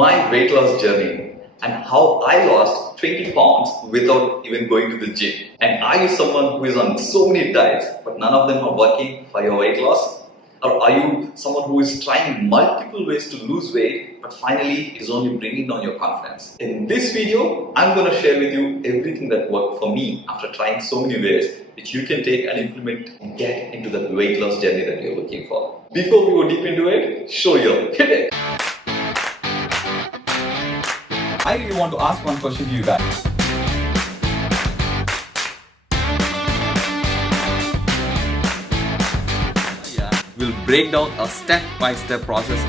my weight loss journey and how I lost 20 pounds without even going to the gym. And are you someone who is on so many diets but none of them are working for your weight loss? Or are you someone who is trying multiple ways to lose weight but finally it is only bringing down your confidence? In this video, I'm going to share with you everything that worked for me after trying so many ways which you can take and implement and get into the weight loss journey that you're looking for. Before we go deep into it, show your pivot. I really want to ask one question to you guys. We'll break down a step-by-step process.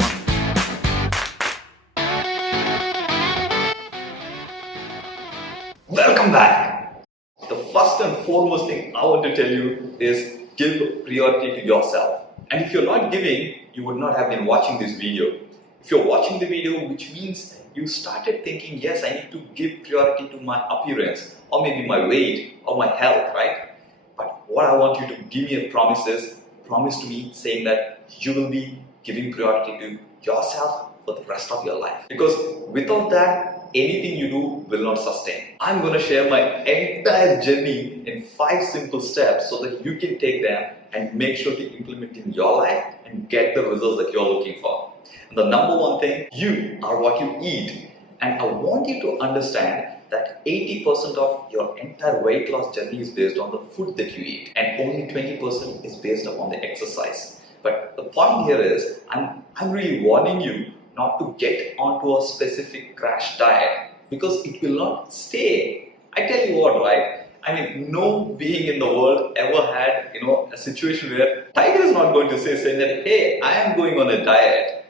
Welcome back. The first and foremost thing I want to tell you is give priority to yourself. And if you're not giving, you would not have been watching this video. If you're watching the video, which means you started thinking, yes, I need to give priority to my appearance, or maybe my weight, or my health, right? But what I want you to give me a promise to me saying that you will be giving priority to yourself for the rest of your life. Because without that, anything you do will not sustain. I'm going to share my entire journey in 5 simple steps so that you can take them and make sure to implement in your life and get the results that you're looking for. And the number one thing, you are what you eat. And I want you to understand that 80% of your entire weight loss journey is based on the food that you eat, and only 20% is based upon the exercise. But the point here is, I'm really warning you not to get onto a specific crash diet because it will not stay. I tell you what, right? I mean, no being in the world ever had, a situation where Tiger is not going to say that, hey, I am going on a diet.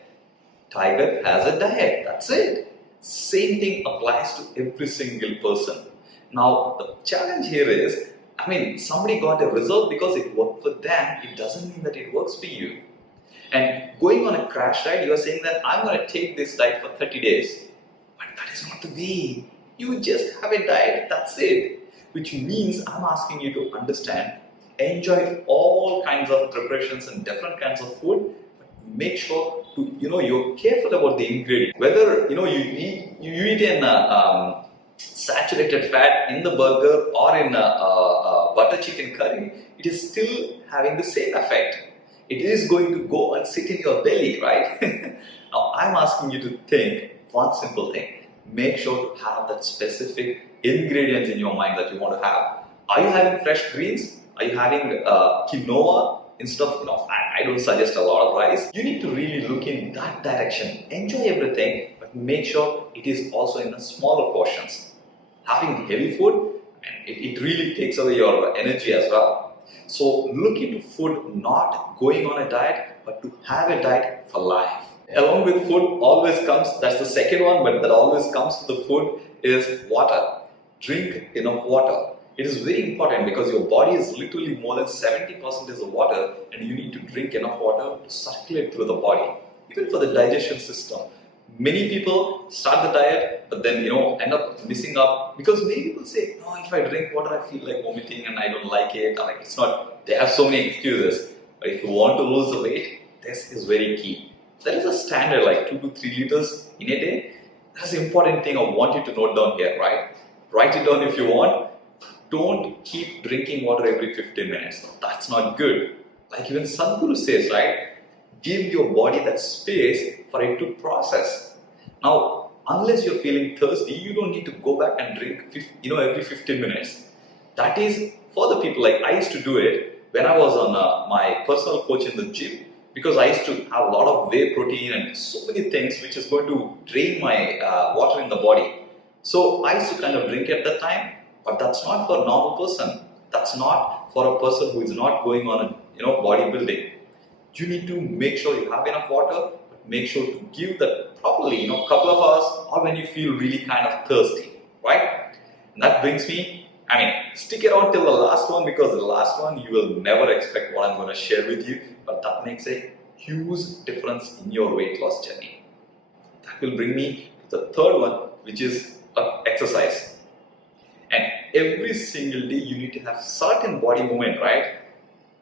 Tiger has a diet, that's it. Same thing applies to every single person. Now, the challenge here is, somebody got a result because it worked for them. It doesn't mean that it works for you. And going on a crash diet, you are saying that I'm going to take this diet for 30 days. But that is not the way. You just have a diet, that's it. Which means I'm asking you to understand, enjoy all kinds of preparations and different kinds of food, but make sure to, you're careful about the ingredients. Whether, you eat in saturated fat in the burger or in butter chicken curry, it is still having the same effect. It is going to go and sit in your belly, right? Now, I'm asking you to think one simple thing. Make sure to have that specific ingredients in your mind that you want to have. Are you having fresh greens? Are you having quinoa? Instead of, I don't suggest a lot of rice. You need to really look in that direction. Enjoy everything, but make sure it is also in the smaller portions. Having heavy food, it really takes away your energy as well. So look into food, not going on a diet, but to have a diet for life. Along with food always comes, that's the second one, but that always comes to the food is water. Drink enough water. It is very important because your body is literally more than 70% is of water, and you need to drink enough water to circulate through the body, even for the digestion system. Many people start the diet, but then end up missing up because many people say, no, if I drink water, I feel like vomiting and I don't like it. Or it's not. They have so many excuses. But if you want to lose the weight, this is very key. There is a standard like 2 to 3 liters in a day. That's the important thing I want you to note down here, right? Write it down if you want. Don't keep drinking water every 15 minutes. That's not good. Like even Sadhguru says, right? Give your body that space for it to process. Now, unless you're feeling thirsty, you don't need to go back and drink, every 15 minutes. That is for the people. Like I used to do it when I was on my personal coach in the gym, because I used to have a lot of whey protein and so many things which is going to drain my water in the body. So I used to kind of drink at that time, but that's not for a normal person. That's not for a person who is not going on a bodybuilding. You need to make sure you have enough water, but make sure to give that properly, couple of hours, or when you feel really kind of thirsty, right? And that brings me, stick around till the last one, because the last one you will never expect what I'm going to share with you, but that makes a huge difference in your weight loss journey. That will bring me to the third one, which is exercise. And every single day you need to have certain body movement, right?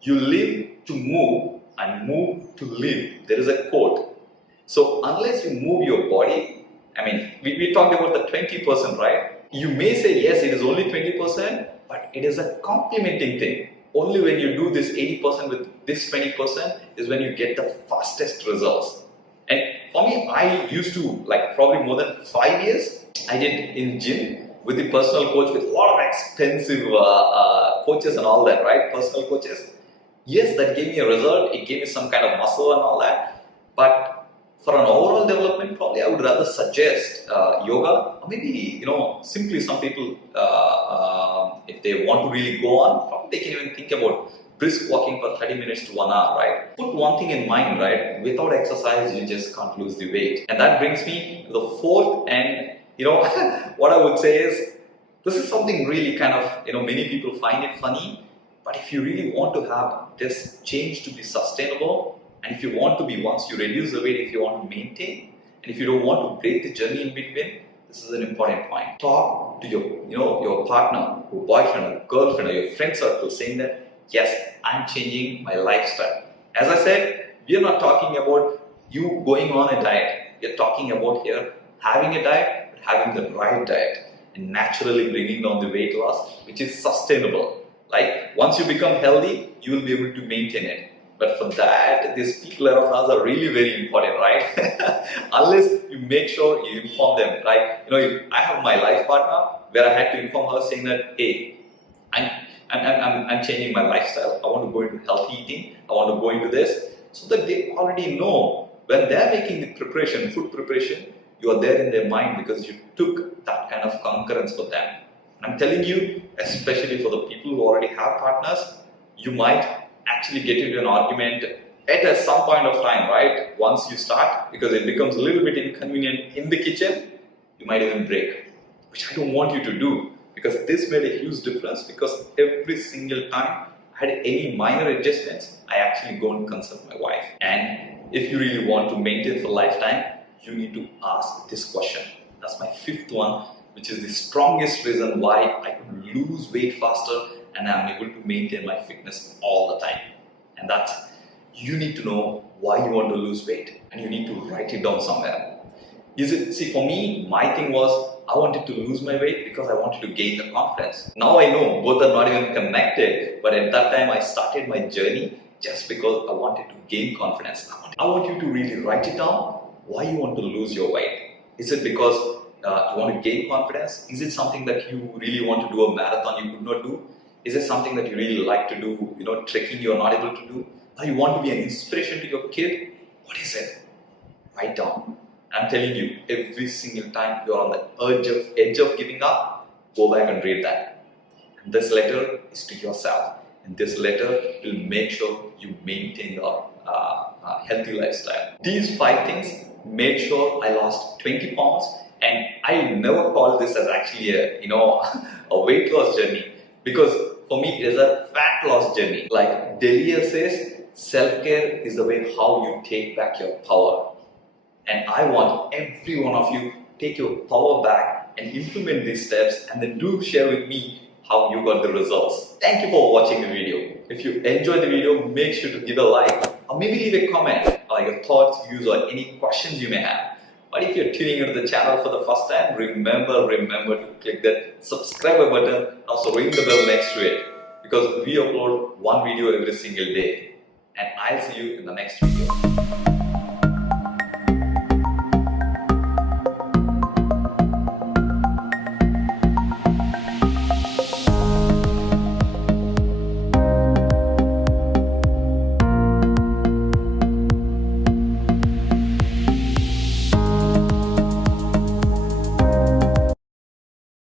You live to move and move to live. There is a quote. So unless you move your body I mean, we talked about the 20%, right? You may say, yes, it is only 20%, but it is a complementing thing. Only when you do this 80% with this 20% is when you get the fastest results. And for me, I used to, like probably more than 5 years, I did in gym with the personal coach with a lot of expensive coaches and all that, right? Personal coaches. Yes, that gave me a result. It gave me some kind of muscle and all that. But for an overall development, probably I would rather suggest yoga, or maybe, simply some people, if they want to really go on, probably they can even think about brisk walking for 30 minutes to 1 hour, right? Put one thing in mind, right? Without exercise, you just can't lose the weight. And that brings me to the fourth, and what I would say is, this is something really kind of, many people find it funny, but if you really want to have this change to be sustainable, and if you want to be, once you reduce the weight, if you want to maintain, and if you don't want to break the journey in between, this is an important point. Talk to your partner, your boyfriend, or girlfriend, or your friend circle, saying that, yes, I'm changing my lifestyle. As I said, we are not talking about you going on a diet. We are talking about here having a diet, but having the right diet, and naturally bringing down the weight loss, which is sustainable. Like, once you become healthy, you will be able to maintain it. But for that, these people around us are really very important, right? Unless you make sure you inform them, right? I have my life partner where I had to inform her saying that, hey, I'm changing my lifestyle. I want to go into healthy eating. I want to go into this, so that they already know when they're making the preparation, food preparation, you are there in their mind because you took that kind of concurrence for them. I'm telling you, especially for the people who already have partners, you might actually get into an argument at some point of time, right? Once you start, because it becomes a little bit inconvenient in the kitchen, you might even break, which I don't want you to do, because this made a huge difference. Because every single time I had any minor adjustments, I actually go and consult my wife. And if you really want to maintain for lifetime, you need to ask this question. That's my fifth one, which is the strongest reason why I could lose weight faster and I'm able to maintain my fitness all the time. And that's, you need to know why you want to lose weight, and you need to write it down somewhere. See, for me, my thing was, I wanted to lose my weight because I wanted to gain the confidence. Now I know both are not even connected, but at that time I started my journey just because I wanted to gain confidence. I want you to really write it down, why you want to lose your weight. Is it because you want to gain confidence? Is it something that you really want to do a marathon you could not do? Is it something that you really like to do, trekking you're not able to do? Or you want to be an inspiration to your kid? What is it? Write down. I'm telling you, every single time you're on the edge of giving up, go back and read that. And this letter is to yourself. And this letter will make sure you maintain your healthy lifestyle. These 5 things made sure I lost 20 pounds. And I never call this as actually a weight loss journey, because for me it is a fat loss journey. Like Delia says, self-care is the way how you take back your power. And I want every one of you to take your power back and implement these steps, and then do share with me how you got the results. Thank you for watching the video. If you enjoyed the video, make sure to give a like, or maybe leave a comment, or your thoughts, views, or any questions you may have. But if you're tuning into the channel for the first time, remember to click that subscribe button, and also ring the bell next to it, because we upload one video every single day. And I'll see you in the next video.